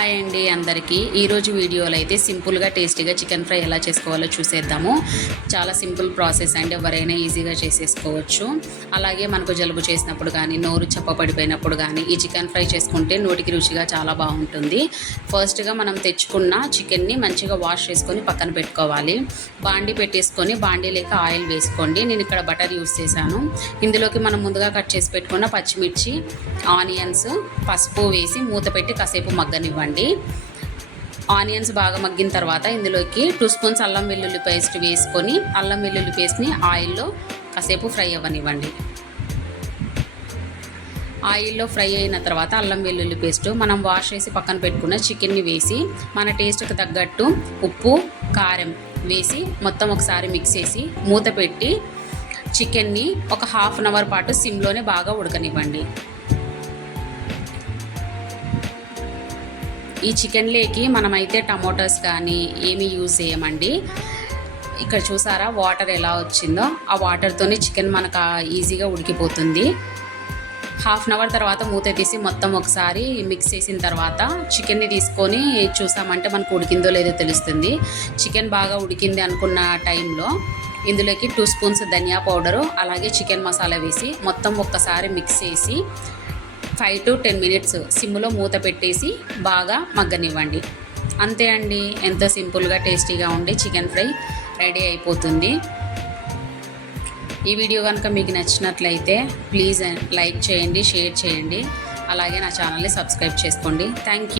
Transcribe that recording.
Hi అండి అందరికీ ఈరోజు వీడియోలో అయితే సింపుల్గా టేస్టీగా చికెన్ ఫ్రై ఎలా చేసుకోవాలో చూసేద్దాము. చాలా సింపుల్ ప్రాసెస్ అండి ఎవరైనా ఈజీగా చేసేసుకోవచ్చు. అలాగే మనకు జలుబు చేసినప్పుడు కానీ నోరు చప్పపడిపోయినప్పుడు కానీ ఈ చికెన్ ఫ్రై చేసుకుంటే నోటికి రుచిగా చాలా బాగుంటుంది. ఫస్ట్గా మనం తెచ్చుకున్న చికెన్ని మంచిగా వాష్ చేసుకొని పక్కన పెట్టుకోవాలి. బాండీ పెట్టేసుకొని బాండీ లేక ఆయిల్ వేసుకోండి. నేను ఇక్కడ బటర్ యూస్ చేశాను. ఇందులోకి మనం ముందుగా కట్ చేసి పెట్టుకున్న పచ్చిమిర్చి ఆనియన్స్ పసుపు వేసి మూత పెట్టి కాసేపు మగ్గనివ్వండి. ఆనియన్స్ బాగా మగ్గిన తర్వాత ఇందులోకి టూ స్పూన్స్ అల్లం వెల్లుల్లి పేస్ట్ వేసుకొని అల్లం వెల్లుల్లి పేస్ట్ని ఆయిల్లో కాసేపు ఫ్రై అవ్వనివ్వండి. ఆయిల్లో ఫ్రై అయిన తర్వాత అల్లం వెల్లుల్లి పేస్ట్ మనం వాష్ చేసి పక్కన పెట్టుకున్న చికెన్ని వేసి మన టేస్ట్కి తగ్గట్టు ఉప్పు కారం వేసి మొత్తం ఒకసారి మిక్స్ చేసి మూత పెట్టి చికెన్ని ఒక హాఫ్ అన్ అవర్ పాటు సిమ్లోనే బాగా ఉడకనివ్వండి. ఈ చికెన్లోకి మనమైతే టమోటాస్ కానీ ఏమీ యూజ్ చేయమండి. ఇక్కడ చూసారా వాటర్ ఎలా వచ్చిందో? ఆ వాటర్తోనే చికెన్ మనకు ఈజీగా ఉడికిపోతుంది. హాఫ్ అన్ అవర్ తర్వాత మూత తీసి మొత్తం ఒకసారి మిక్స్ చేసిన తర్వాత చికెన్ని తీసుకొని చూసామంటే మనకు ఉడికిందో లేదో తెలుస్తుంది. చికెన్ బాగా ఉడికింది అనుకున్న టైంలో ఇందులోకి టూ స్పూన్స్ ధనియా పౌడరు అలాగే చికెన్ మసాలా వేసి మొత్తం ఒక్కసారి మిక్స్ చేసి ఫైవ్ టు టెన్ మినిట్స్ సిమ్లో మూత పెట్టేసి బాగా మగ్గనివ్వండి. అంతే అండి. ఎంతో సింపుల్గా టేస్టీగా ఉండే చికెన్ ఫ్రై రెడీ అయిపోతుంది. ఈ వీడియో కనుక మీకు నచ్చినట్లయితే ప్లీజ్ లైక్ చేయండి షేర్ చేయండి. అలాగే నా ఛానల్ని సబ్స్క్రైబ్ చేసుకోండి. Thank you